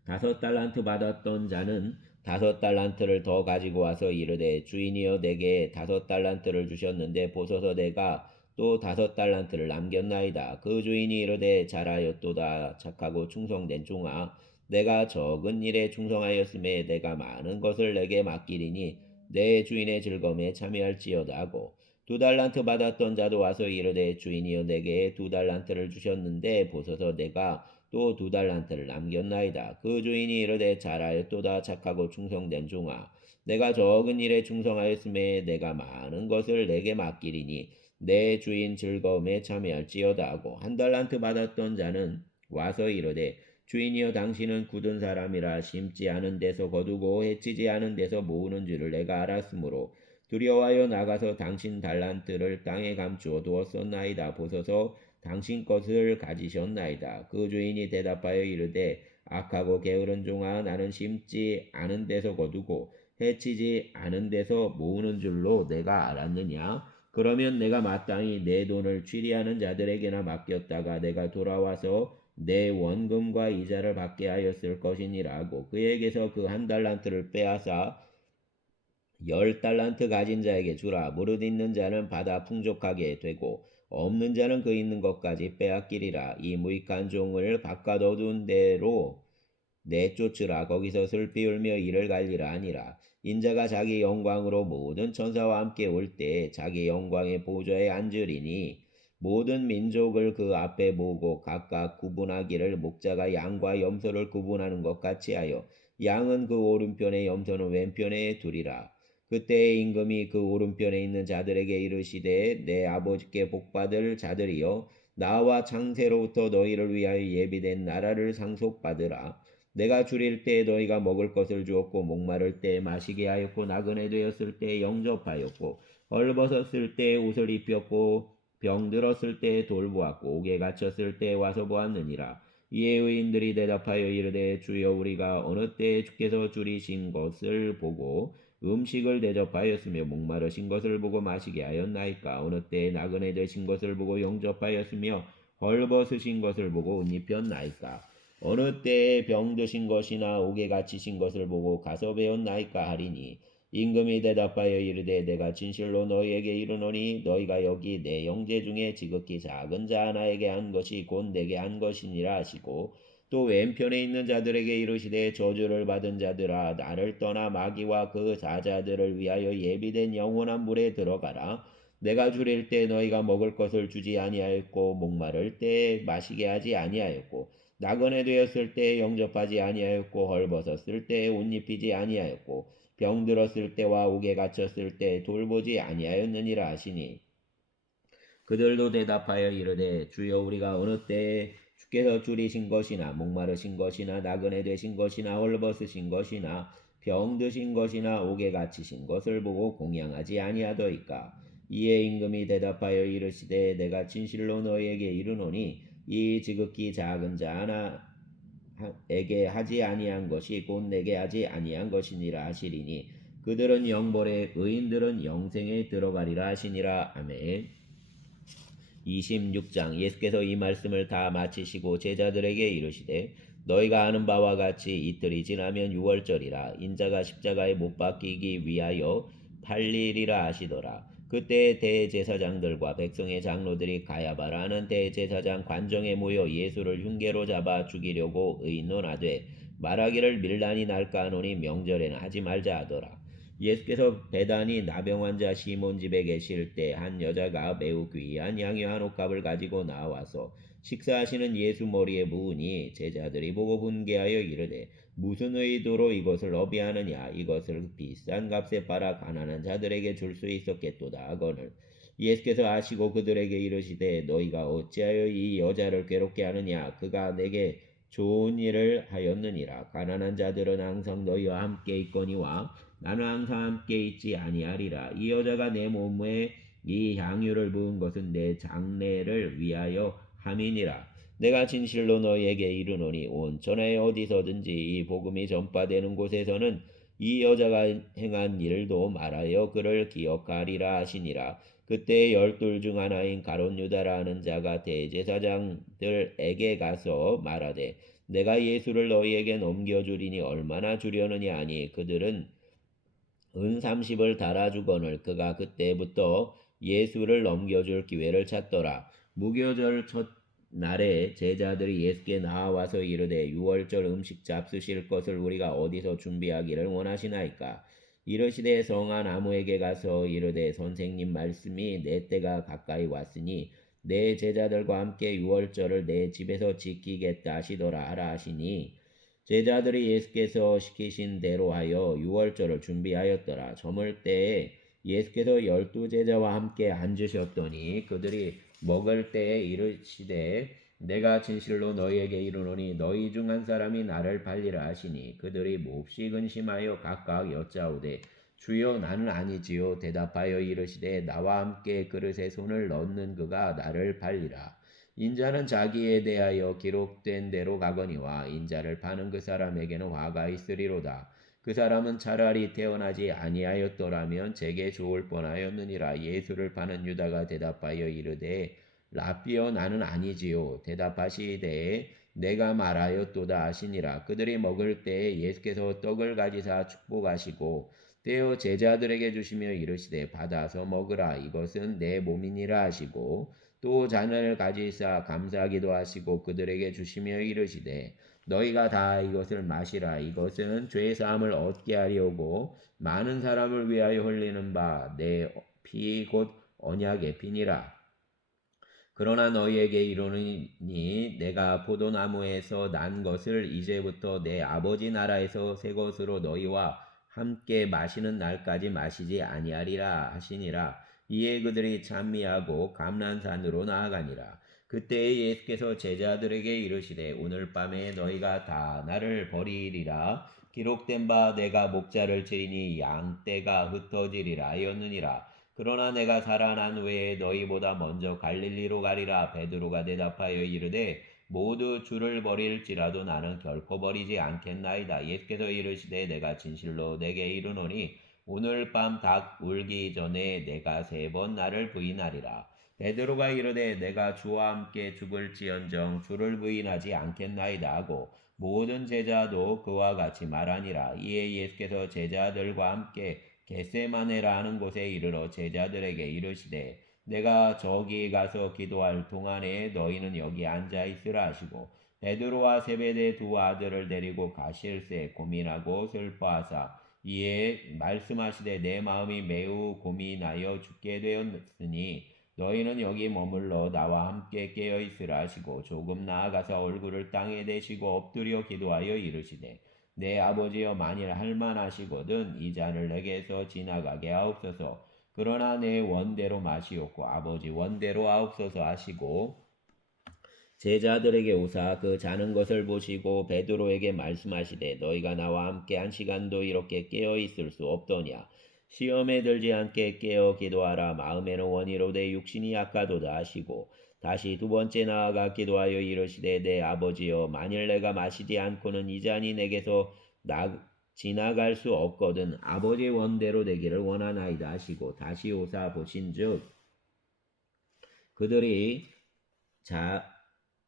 다섯 달란트 받았던 자는 다섯 달란트를 더 가지고 와서 이르되 주인이여 내게 다섯 달란트를 주셨는데 보소서 내가 또 다섯 달란트를 남겼나이다. 그 주인이 이르되 잘하였도다 착하고 충성된 종아 내가 적은 일에 충성하였음에 내가 많은 것을 내게 맡기리니 내 주인의 즐거움에 참여할지어다 하고 두 달란트 받았던 자도 와서 이르되 주인이여 내게 두 달란트를 주셨는데 보소서 내가 또 두 달란트를 남겼나이다. 그 주인이 이르되 잘하였도다 착하고 충성된 종아 내가 적은 일에 충성하였음에 내가 많은 것을 내게 맡기리니 내 주인 즐거움에 참여할지어다 하고 한 달란트 받았던 자는 와서 이르되 주인이여 당신은 굳은 사람이라 심지 않은 데서 거두고 해치지 않은 데서 모으는 줄을 내가 알았으므로 두려워하여 나가서 당신 달란트를 땅에 감추어 두었었나이다. 보소서 당신 것을 가지셨나이다. 그 주인이 대답하여 이르되 악하고 게으른 종아 나는 심지 않은 데서 거두고 해치지 않은 데서 모으는 줄로 내가 알았느냐? 그러면 내가 마땅히 내 돈을 취리하는 자들에게나 맡겼다가 내가 돌아와서 내 원금과 이자를 받게 하였을 것이니라 하고 그에게서 그 한 달란트를 빼앗아 10달란트 가진 자에게 주라. 무릇 있는 자는 받아 풍족하게 되고 없는 자는 그 있는 것까지 빼앗기리라. 이 무익한 종을 바깥 어두운 데로 내쫓으라. 거기서 슬피 울며 이를 갈리라 하니라. 인자가 자기 영광으로 모든 천사와 함께 올 때 자기 영광의 보좌에 앉으리니 모든 민족을 그 앞에 모으고 각각 구분하기를 목자가 양과 염소를 구분하는 것 같이 하여 양은 그 오른편에 염소는 왼편에 두리라. 그때의 임금이 그 오른편에 있는 자들에게 이르시되 내 아버지께 복받을 자들이여 나와 창세로부터 너희를 위하여 예비된 나라를 상속받으라. 내가 줄일 때 너희가 먹을 것을 주었고 목마를 때 마시게 하였고 나그네 되었을 때 영접하였고 헐벗었을 때 옷을 입혔고 병들었을 때 돌보았고 옥에 갇혔을 때 와서 보았느니라. 이에 의인들이 대답하여 이르되 주여 우리가 어느 때에 주께서 줄이신 것을 보고 음식을 대접하였으며 목마르신 것을 보고 마시게 하였나이까? 어느 때에 나그네 되신 것을 보고 영접하였으며 헐벗으신 것을 보고 옷 입혔나이까? 어느 때에 병드신 것이나 옥에 갇히신 것을 보고 가서 배웠나이까 하리니 임금이 대답하여 이르되 내가 진실로 너희에게 이르노니 너희가 여기 내 형제 중에 지극히 작은 자 하나에게 한 것이 곧 내게 한 것이니라 하시고 또 왼편에 있는 자들에게 이르시되 저주를 받은 자들아 나를 떠나 마귀와 그 사자들을 위하여 예비된 영원한 물에 들어가라. 내가 줄일 때 너희가 먹을 것을 주지 아니하였고 목마를 때 마시게 하지 아니하였고 나그네 되었을 때 영접하지 아니하였고 헐벗었을 때 옷 입히지 아니하였고 병들었을 때와 옥에 갇혔을 때 돌보지 아니하였느니라 하시니 그들도 대답하여 이르되 주여 우리가 어느 때에 주께서 줄이신 것이나 목마르신 것이나 나그네 되신 것이나 헐벗으신 것이나 병드신 것이나 옥에 갇히신 것을 보고 공양하지 아니하더이까. 이에 임금이 대답하여 이르시되 내가 진실로 너희에게 이르노니 이 지극히 작은 자 하나에게 하지 아니한 것이 곧 내게 하지 아니한 것이니라 하시리니 그들은 영벌에 의인들은 영생에 들어가리라 하시니라. 아멘. 26장 예수께서 이 말씀을 다 마치시고 제자들에게 이르시되 너희가 아는 바와 같이 이틀이 지나면 유월절이라 인자가 십자가에 못 박히기 위하여 팔리리라 하시더라. 그때 대제사장들과 백성의 장로들이 가야바라는 대제사장 관정에 모여 예수를 흉계로 잡아 죽이려고 의논하되 말하기를 밀란이 날까 하노니 명절에는 하지 말자 하더라. 예수께서 배단이 나병 환자 시몬 집에 계실 때 한 여자가 매우 귀한 양의 한 옷값을 가지고 나와서 식사하시는 예수 머리에 부으니 제자들이 보고 분개하여 이르되 무슨 의도로 이것을 어비하느냐 이것을 비싼 값에 팔아 가난한 자들에게 줄 수 있었겠도다 하거늘 예수께서 아시고 그들에게 이르시되 너희가 어찌하여 이 여자를 괴롭게 하느냐 그가 내게 좋은 일을 하였느니라. 가난한 자들은 항상 너희와 함께 있거니와 나는 항상 함께 있지 아니하리라. 이 여자가 내 몸에 이 향유를 부은 것은 내 장례를 위하여 함이니라. 내가 진실로 너희에게 이르노니 온 천하에 어디서든지 이 복음이 전파되는 곳에서는 이 여자가 행한 일도 말하여 그를 기억하리라 하시니라. 그때 12 중 하나인 가룟 유다라는 자가 대제사장들에게 가서 말하되 내가 예수를 너희에게 넘겨주리니 얼마나 주려느냐 하니 그들은 은 30을 달아주거늘 그가 그때부터 예수를 넘겨줄 기회를 찾더라. 무교절 첫 날에 제자들이 예수께 나와서 이르되 유월절 음식 잡수실 것을 우리가 어디서 준비하기를 원하시나이까? 이르시되 성한 아무에게 가서 이르되 선생님 말씀이 내 때가 가까이 왔으니 내 제자들과 함께 유월절을 내 집에서 지키겠다 하시더라 하라 하시니 제자들이 예수께서 시키신 대로 하여 유월절을 준비하였더라. 저물 때에 예수께서 12 제자와 함께 앉으셨더니 그들이 먹을 때에 이르시되 내가 진실로 너희에게 이르노니 너희 중 한 사람이 나를 팔리라 하시니 그들이 몹시 근심하여 각각 여짜오되 주여 나는 아니지요. 대답하여 이르시되 나와 함께 그릇에 손을 넣는 그가 나를 팔리라. 인자는 자기에 대하여 기록된 대로 가거니와 인자를 파는 그 사람에게는 화가 있으리로다. 그 사람은 차라리 태어나지 아니하였더라면 제게 좋을 뻔하였느니라. 예수를 파는 유다가 대답하여 이르되 라삐어 나는 아니지요. 대답하시되 내가 말하였도다 하시니라. 그들이 먹을 때에 예수께서 떡을 가지사 축복하시고 떼어 제자들에게 주시며 이르시되 받아서 먹으라. 이것은 내 몸이니라 하시고 또 잔을 가지사 감사하기도 하시고 그들에게 주시며 이르시되 너희가 다 이것을 마시라. 이것은 죄 사함을 얻게 하려고 많은 사람을 위하여 흘리는 바 내 피 곧 언약의 피니라. 그러나 너희에게 이르노니 내가 포도나무에서 난 것을 이제부터 내 아버지 나라에서 새 것으로 너희와 함께 마시는 날까지 마시지 아니하리라 하시니라. 이에 그들이 찬미하고 감난산으로 나아가니라. 그때에 예수께서 제자들에게 이르시되 오늘 밤에 너희가 다 나를 버리리라. 기록된 바 내가 목자를 치리니 양떼가 흩어지리라 하였느니라. 그러나 내가 살아난 후에 너희보다 먼저 갈릴리로 가리라. 베드로가 대답하여 이르되 모두 주를 버릴지라도 나는 결코 버리지 않겠나이다. 예수께서 이르시되 내가 진실로 내게 이르노니 오늘 밤 닭 울기 전에 내가 3번 나를 부인하리라. 베드로가 이르되 내가 주와 함께 죽을지언정 주를 부인하지 않겠나이다 하고 모든 제자도 그와 같이 말하니라. 이에 예수께서 제자들과 함께 겟세마네라 하는 곳에 이르러 제자들에게 이르시되 내가 저기 가서 기도할 동안에 너희는 여기 앉아 있으라 하시고 베드로와 세베대 두 아들을 데리고 가실새 고민하고 슬퍼하사 이에 말씀하시되 내 마음이 매우 고민하여 죽게 되었으니 너희는 여기 머물러 나와 함께 깨어 있으라 하시고 조금 나아가서 얼굴을 땅에 대시고 엎드려 기도하여 이르시되 내 아버지여 만일 할만하시거든 이 잔을 내게서 지나가게 하옵소서. 그러나 내 원대로 마시옵고 아버지 원대로 하옵소서 하시고 제자들에게 오사 그 자는 것을 보시고 베드로에게 말씀하시되 너희가 나와 함께 1시간도 이렇게 깨어 있을 수 없더냐. 시험에 들지 않게 깨어 기도하라. 마음에는 원이로되 육신이 약하도다 하시고 다시 2번째 나아가 기도하여 이르시되 내 아버지여 만일 내가 마시지 않고는 이 잔이 내게서 지나갈 수 없거든 아버지 원대로 되기를 원하나이다 하시고 다시 오사 보신즉 그들이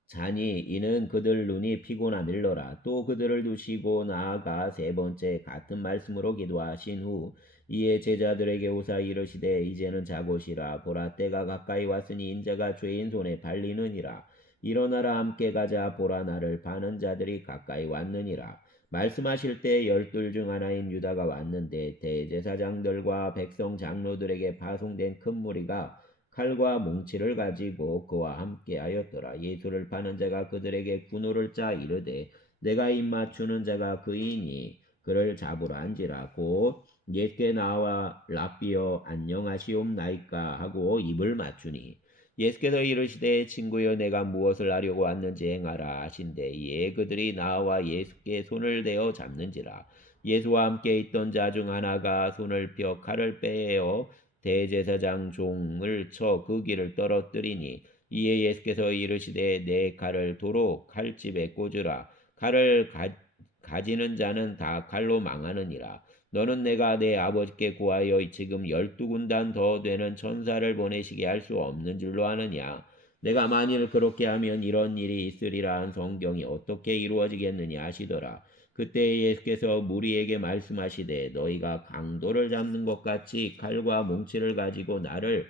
자니 이는 그들 눈이 피곤하밀러라. 또 그들을 두시고 나아가 3번째 같은 말씀으로 기도하신 후 이에 제자들에게 오사 이르시되 이제는 자고시라. 보라 때가 가까이 왔으니 인자가 죄인 손에 팔리느니라. 일어나라 함께 가자. 보라 나를 파는 자들이 가까이 왔느니라. 말씀하실 때 12 중 하나인 유다가 왔는데 대제사장들과 백성 장로들에게 파송된 큰 무리가 칼과 뭉치를 가지고 그와 함께 하였더라. 예수를 파는 자가 그들에게 군호를 짜 이르되 내가 입맞추는 자가 그이니 그를 잡으라 한지라. 곧 예수께 나와 라삐어 안녕하시옵나이까 하고 입을 맞추니 예수께서 이르시되 친구여 내가 무엇을 하려고 왔는지 행하라 하신대 이에 그들이 나와 예수께 손을 대어 잡는지라. 예수와 함께 있던 자 중 하나가 손을 펴 칼을 빼어 대제사장 종을 쳐 그 귀를 떨어뜨리니 이에 예수께서 이르시되 내 칼을 도로 칼집에 꽂으라. 칼을 가지는 자는 다 칼로 망하느니라. 너는 내가 내 아버지께 구하여 지금 12군단 더 되는 천사를 보내시게 할 수 없는 줄로 아느냐. 내가 만일 그렇게 하면 이런 일이 있으리라 한 성경이 어떻게 이루어지겠느냐 하시더라. 그때 예수께서 무리에게 말씀하시되 너희가 강도를 잡는 것 같이 칼과 뭉치를 가지고 나를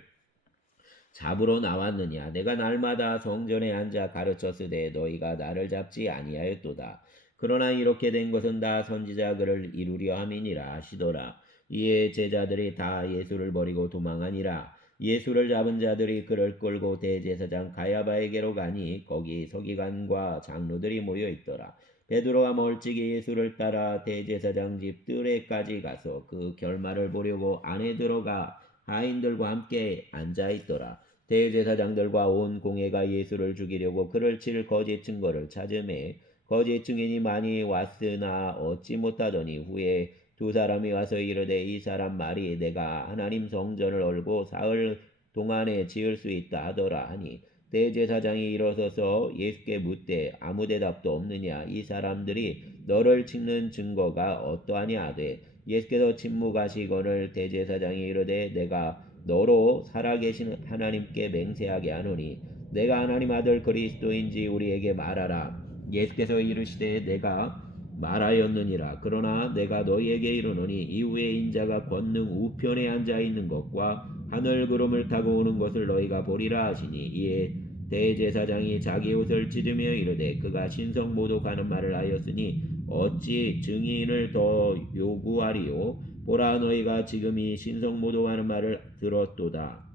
잡으러 나왔느냐. 내가 날마다 성전에 앉아 가르쳤으되 너희가 나를 잡지 아니하였도다. 그러나 이렇게 된 것은 다 선지자 글을 이루려 함이니라 하시더라. 이에 제자들이 다 예수를 버리고 도망하니라. 예수를 잡은 자들이 그를 끌고 대제사장 가야바에게로 가니 거기 서기관과 장로들이 모여 있더라. 베드로가 멀찍이 예수를 따라 대제사장 집 뜰에까지 가서 그 결말을 보려고 안에 들어가 하인들과 함께 앉아 있더라. 대제사장들과 온 공회가 예수를 죽이려고 그를 칠 거짓 증거를 찾음에 거짓 증인이 많이 왔으나 얻지 못하더니 후에 두 사람이 와서 이르되 이 사람 말이 내가 하나님 성전을 얼고 사흘 동안에 지을 수 있다 하더라 하니 대제사장이 일어서서 예수께 묻되 아무 대답도 없느냐 이 사람들이 너를 찍는 증거가 어떠하냐 하되 예수께서 침묵하시거늘 대제사장이 이르되 내가 너로 살아계신 하나님께 맹세하게 하노니 내가 하나님 아들 그리스도인지 우리에게 말하라. 예수께서 이르시되 내가 말하였느니라. 그러나 내가 너희에게 이르노니 이후에 인자가 권능 우편에 앉아 있는 것과 하늘 구름을 타고 오는 것을 너희가 보리라 하시니 이에 대제사장이 자기 옷을 찢으며 이르되 그가 신성 모독하는 말을 하였으니 어찌 증인을 더 요구하리요. 보라 너희가 지금 이 신성 모독하는 말을 들었도다.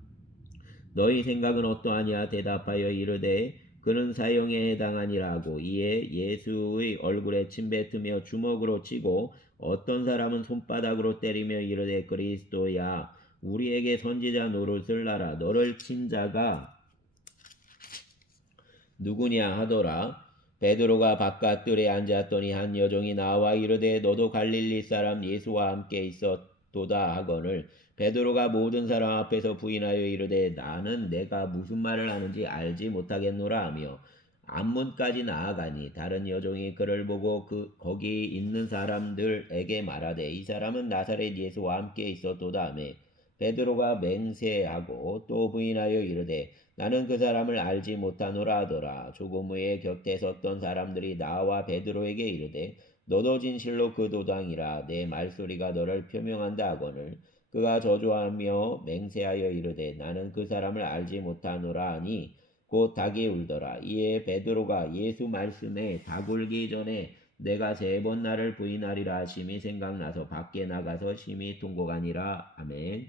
너희 생각은 어떠하냐 대답하여 이르되 그는 사형에 해당하니라 하고 이에 예수의 얼굴에 침 뱉으며 주먹으로 치고 어떤 사람은 손바닥으로 때리며 이르되 그리스도야 우리에게 선지자 노릇을 하라. 너를 친 자가 누구냐 하더라. 베드로가 바깥 뜰에 앉았더니 한 여종이 나와 이르되 너도 갈릴리 사람 예수와 함께 있었도다 하거늘 베드로가 모든 사람 앞에서 부인하여 이르되 나는 내가 무슨 말을 하는지 알지 못하겠노라 하며 앞문까지 나아가니 다른 여종이 그를 보고 거기 있는 사람들에게 말하되 이 사람은 나사렛 예수와 함께 있었도다 하며 베드로가 맹세하고 또 부인하여 이르되 나는 그 사람을 알지 못하노라 하더라. 조금 후에 곁에 섰던 사람들이 나와 베드로에게 이르되 너도 진실로 그 도당이라 내 말소리가 너를 표명한다 하거늘 그가 저주하며 맹세하여 이르되 나는 그 사람을 알지 못하노라 하니 곧 닭이 울더라. 이에 베드로가 예수 말씀에 닭 울기 전에 내가 3번 나를 부인하리라 하심이 생각나서 밖에 나가서 심히 통곡하니라. 아멘.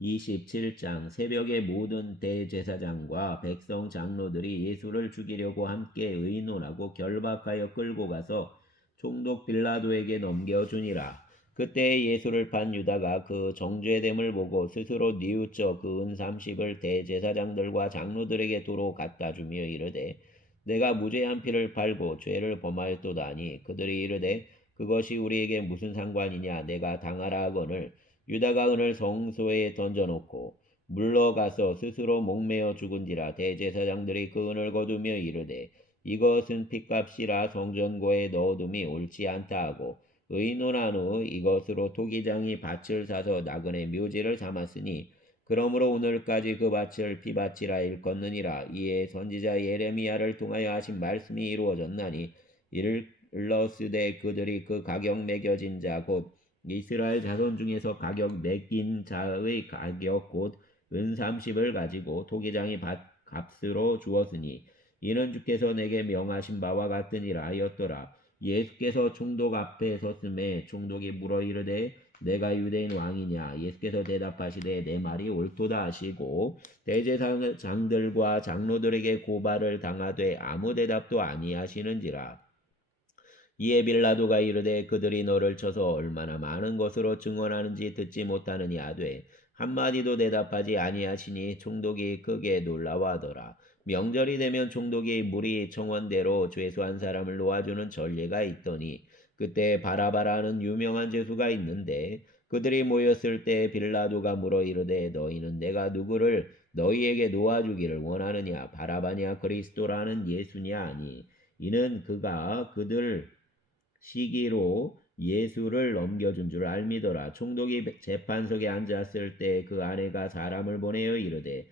27장 새벽에 모든 대제사장과 백성 장로들이 예수를 죽이려고 함께 의논하고 결박하여 끌고 가서 총독 빌라도에게 넘겨주니라. 그때 예수를 판 유다가 그 정죄됨을 보고 스스로 뉘우쳐 그 은 30을 대제사장들과 장로들에게 도로 갖다 주며 이르되 내가 무죄한 피를 팔고 죄를 범하였도다 하니 그들이 이르되 그것이 우리에게 무슨 상관이냐 내가 당하라 하거늘 유다가 은을 성소에 던져놓고 물러가서 스스로 목매어 죽은지라 대제사장들이 그 은을 거두며 이르되 이것은 핏값이라 성전고에 넣어둠이 옳지 않다 하고 의논한 후 이것으로 토기장이 밭을 사서 나그네 묘지를 삼았으니 그러므로 오늘까지 그 밭을 피밭이라 일컫느니라. 이에 선지자 예레미야를 통하여 하신 말씀이 이루어졌나니 일러스되 그들이 그 가격 매겨진 자 곧 이스라엘 자손 중에서 가격 매긴 자의 가격 곧 은 30을 가지고 토기장이 값으로 주었으니 이는 주께서 내게 명하신 바와 같으니라 하였더라. 예수께서 총독 앞에 섰음에 총독이 물어 이르되 내가 유대인 왕이냐 예수께서 대답하시되 내 말이 옳도다 하시고 대제사장들과 장로들에게 고발을 당하되 아무 대답도 아니하시는지라. 이에 빌라도가 이르되 그들이 너를 쳐서 얼마나 많은 것으로 증언하는지 듣지 못하느냐 하되 한마디도 대답하지 아니하시니 총독이 크게 놀라워하더라. 명절이 되면 총독이 무리 청원대로 죄수한 사람을 놓아주는 전례가 있더니 그때 바라바라는 유명한 죄수가 있는데 그들이 모였을 때 빌라도가 물어 이르되 너희는 내가 누구를 너희에게 놓아주기를 원하느냐 바라바냐 그리스도라는 예수냐 하니 이는 그가 그들 시기로 예수를 넘겨준 줄 알미더라. 총독이 재판석에 앉았을 때 그 아내가 사람을 보내어 이르되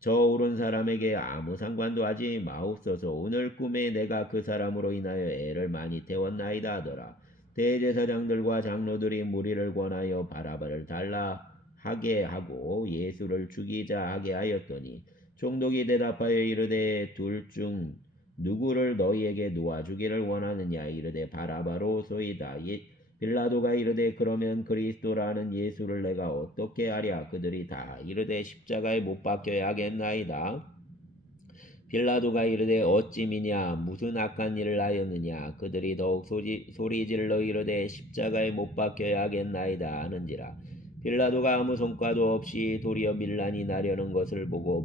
저 오른 사람에게 아무 상관도 하지 마옵소서. 오늘 꿈에 내가 그 사람으로 인하여 애를 많이 태웠나이다 하더라. 대제사장들과 장로들이 무리를 권하여 바라바를 달라 하게 하고 예수를 죽이자 하게 하였더니 총독이 대답하여 이르되 둘 중 누구를 너희에게 놓아주기를 원하느냐 이르되 바라바로소이다. 빌라도가 이르되 그러면 그리스도라는 예수를 내가 어떻게 하랴. 그들이 다 이르되 십자가에 못 박혀야 하겠나이다. 빌라도가 이르되 어찌미냐 무슨 악한 일을 하였느냐. 그들이 더욱 소리질러 이르되 십자가에 못 박혀야 하겠나이다 하는지라. 빌라도가 아무 성과도 없이 도리어 밀란이 나려는 것을 보고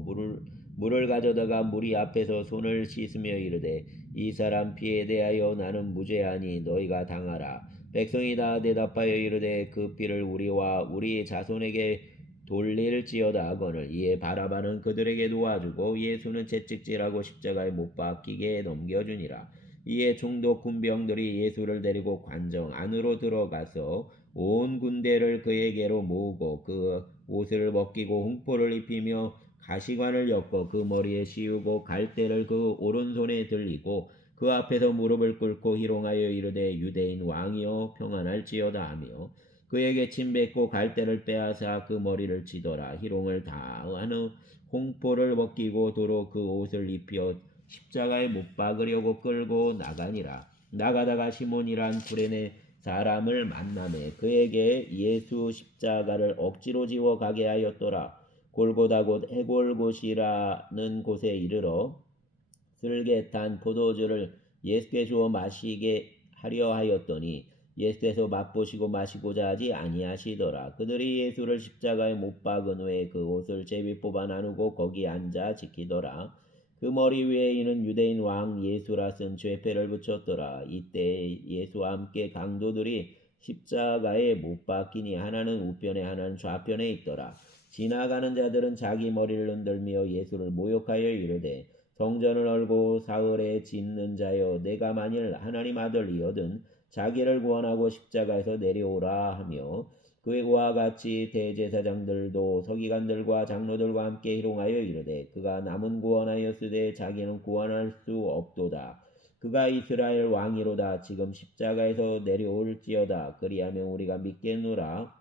물을 가져다가 무리 앞에서 손을 씻으며 이르되 이 사람 피에 대하여 나는 무죄하니 너희가 당하라. 백성이 다 대답하여 이르되 그 피를 우리와 우리 자손에게 돌릴지어다 하거늘. 이에 바라바는 그들에게 도와주고 예수는 채찍질하고 십자가에 못 박히게 넘겨주니라. 이에 총독 군병들이 예수를 데리고 관정 안으로 들어가서 온 군대를 그에게로 모으고 그 옷을 벗기고 홍포를 입히며 가시관을 엮어 그 머리에 씌우고 갈대를 그 오른손에 들리고 그 앞에서 무릎을 꿇고 희롱하여 이르되 유대인 왕이여 평안할지어다 하며 그에게 침 뱉고 갈대를 빼앗아 그 머리를 치더라. 희롱을 다한 후 홍포를 벗기고 도로 그 옷을 입혀 십자가에 못 박으려고 끌고 나가니라. 나가다가 시몬이란 구레네 사람을 만나매 그에게 예수 십자가를 억지로 지워 가게 하였더라. 골고다 곧 해골곳이라는 곳에 이르러 슬게 탄 포도주를 예수께 주어 마시게 하려 하였더니 예수께서 맛보시고 마시고자 하지 아니하시더라. 그들이 예수를 십자가에 못 박은 후에 그 옷을 제비 뽑아 나누고 거기 앉아 지키더라. 그 머리 위에 이는 유대인 왕 예수라 쓴 죄패를 붙였더라. 이때 예수와 함께 강도들이 십자가에 못 박히니 하나는 우편에 하나는 좌편에 있더라. 지나가는 자들은 자기 머리를 흔들며 예수를 모욕하여 이르되 성전을 얼고 사흘에 짓는 자여 내가 만일 하나님 아들이거든 자기를 구원하고 십자가에서 내려오라 하며 그와 같이 대제사장들도 서기관들과 장로들과 함께 희롱하여 이르되 그가 남은 구원하였으되 자기는 구원할 수 없도다. 그가 이스라엘 왕이로다. 지금 십자가에서 내려올지어다. 그리하면 우리가 믿겠노라.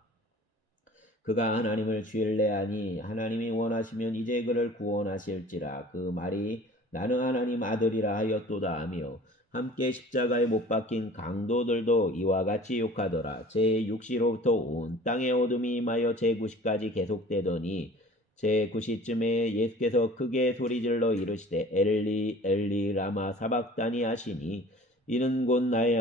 그가 하나님을 신뢰하니 하나님이 원하시면 이제 그를 구원하실지라. 그 말이 나는 하나님 아들이라 하였도다 하며 함께 십자가에 못 박힌 강도들도 이와 같이 욕하더라. 제6시로부터 온 땅의 어둠이 임하여 제9시까지 계속되더니 제9시쯤에 예수께서 크게 소리질러 이르시되 엘리 엘리 라마 사박다니 하시니 이는 곧 나의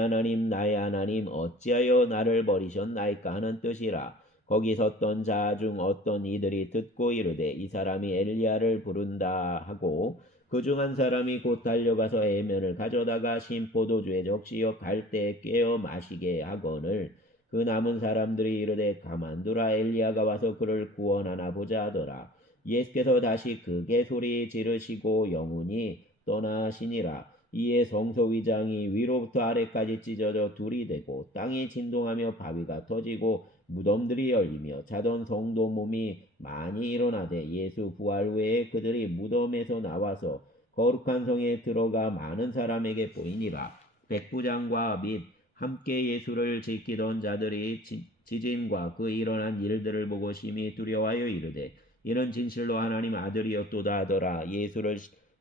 하나님 어찌하여 나를 버리셨나이까 하는 뜻이라. 거기 섰던 자 중 어떤 이들이 듣고 이르되 이 사람이 엘리야를 부른다 하고 그 중 한 사람이 곧 달려가서 해면을 가져다가 신 포도주에 적시어 갈대에 깨어 마시게 하거늘 그 남은 사람들이 이르되 가만두라 엘리야가 와서 그를 구원하나 보자 하더라. 예수께서 다시 크게 소리 지르시고 영혼이 떠나시니라. 이에 성소위장이 위로부터 아래까지 찢어져 둘이 되고 땅이 진동하며 바위가 터지고 무덤들이 열리며 자던 성도 몸이 많이 일어나되 예수 부활 후에 그들이 무덤에서 나와서 거룩한 성에 들어가 많은 사람에게 보이니라. 백부장과 및 함께 예수를 지키던 자들이 지진과 그 일어난 일들을 보고 심히 두려워하여 이르되 이는 진실로 하나님 아들이었도다 하더라. 예수를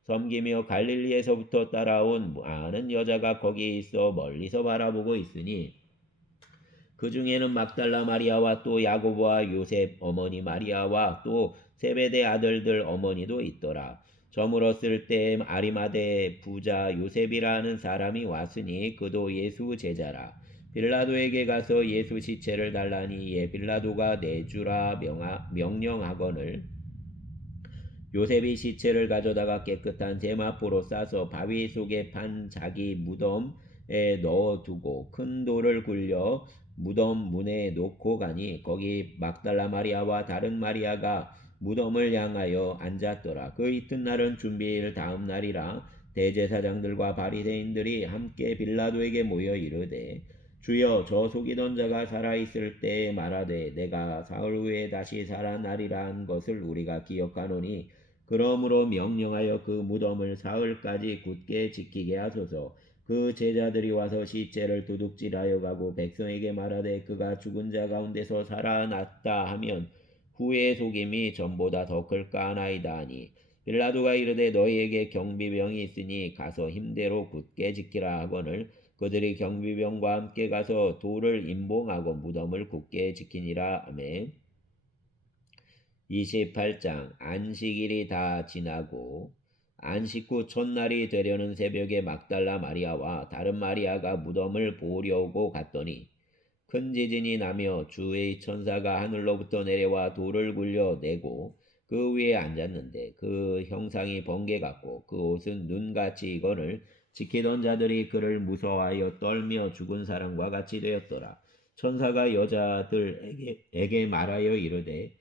섬기며 갈릴리에서부터 따라온 많은 여자가 거기에 있어 멀리서 바라보고 있으니 그 중에는 막달라 마리아와 또 야고보와 요셉 어머니 마리아와 또 세베대 아들들 어머니도 있더라. 저물었을 때 아리마대 부자 요셉이라는 사람이 왔으니 그도 예수 제자라. 빌라도에게 가서 예수 시체를 달라니 이에 빌라도가 내주라 명령하거늘 요셉이 시체를 가져다가 깨끗한 세마포로 싸서 바위 속에 판 자기 무덤에 넣어두고 큰 돌을 굴려 무덤 문에 놓고 가니 거기 막달라 마리아와 다른 마리아가 무덤을 향하여 앉았더라. 그 이튿날은 준비일 다음 날이라 대제사장들과 바리새인들이 함께 빌라도에게 모여 이르되 주여 저 속이던 자가 살아있을 때에 말하되 내가 사흘 후에 다시 살아나리라 한 것을 우리가 기억하노니 그러므로 명령하여 그 무덤을 사흘까지 굳게 지키게 하소서. 그 제자들이 와서 시체를 도둑질하여 가고 백성에게 말하되 그가 죽은 자 가운데서 살아났다 하면 후의 속임이 전보다 더 클까 하나이다 하니 빌라도가 이르되 너희에게 경비병이 있으니 가서 힘대로 굳게 지키라 하거늘 그들이 경비병과 함께 가서 돌을 임봉하고 무덤을 굳게 지키니라. 아멘. 28장 안식일이 다 지나고 안식 후 첫날이 되려는 새벽에 막달라 마리아와 다른 마리아가 무덤을 보려고 갔더니 큰 지진이 나며 주의 천사가 하늘로부터 내려와 돌을 굴려내고 그 위에 앉았는데 그 형상이 번개 같고 그 옷은 눈같이 이거늘 지키던 자들이 그를 무서워하여 떨며 죽은 사람과 같이 되었더라. 천사가 여자들에게 말하여 이르되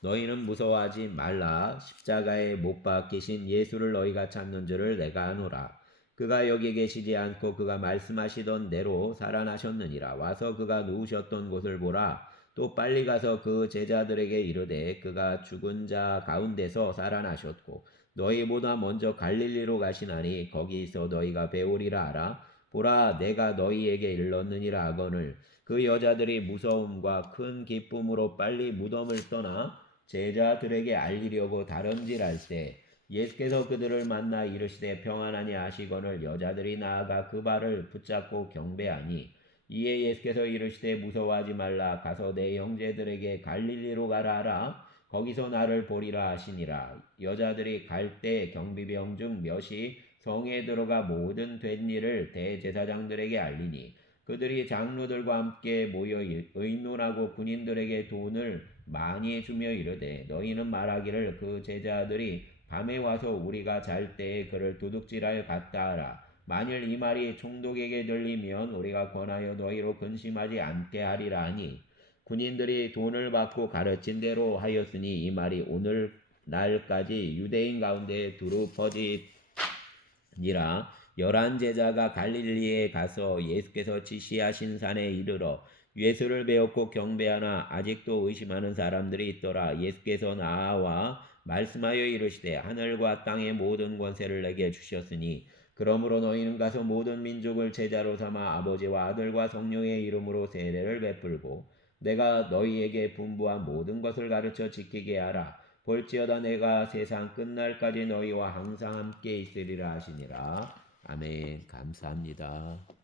너희는 무서워하지 말라. 십자가에 못 박히신 예수를 너희가 찾는 줄을 내가 아노라. 그가 여기 계시지 않고 그가 말씀하시던 대로 살아나셨느니라. 와서 그가 누우셨던 곳을 보라. 또 빨리 가서 그 제자들에게 이르되 그가 죽은 자 가운데서 살아나셨고 너희보다 먼저 갈릴리로 가시나니 거기서 너희가 배우리라 하라. 보라 내가 너희에게 일렀느니라 하거늘 그 여자들이 무서움과 큰 기쁨으로 빨리 무덤을 떠나 제자들에게 알리려고 다름질할 때 예수께서 그들을 만나 이르시되 평안하니 하시거늘 여자들이 나아가 그 발을 붙잡고 경배하니 이에 예수께서 이르시되 무서워하지 말라 가서 내 형제들에게 갈릴리로 가라 하라 거기서 나를 보리라 하시니라. 여자들이 갈 때 경비병 중 몇이 성에 들어가 모든 된 일을 대제사장들에게 알리니 그들이 장로들과 함께 모여 의논하고 군인들에게 돈을 많이 주며 이르되 너희는 말하기를 그 제자들이 밤에 와서 우리가 잘 때에 그를 도둑질하여 갔다 하라. 만일 이 말이 총독에게 들리면 우리가 권하여 너희로 근심하지 않게 하리라 하니 군인들이 돈을 받고 가르친 대로 하였으니 이 말이 오늘 날까지 유대인 가운데 두루 퍼지니라. 11제자가 갈릴리에 가서 예수께서 지시하신 산에 이르러 예수를 배웠고 경배하나 아직도 의심하는 사람들이 있더라. 예수께서 나와 말씀하여 이르시되 하늘과 땅의 모든 권세를 내게 주셨으니 그러므로 너희는 가서 모든 민족을 제자로 삼아 아버지와 아들과 성령의 이름으로 세례를 베풀고 내가 너희에게 분부한 모든 것을 가르쳐 지키게 하라. 볼지어다 내가 세상 끝날까지 너희와 항상 함께 있으리라 하시니라. 아멘. 감사합니다.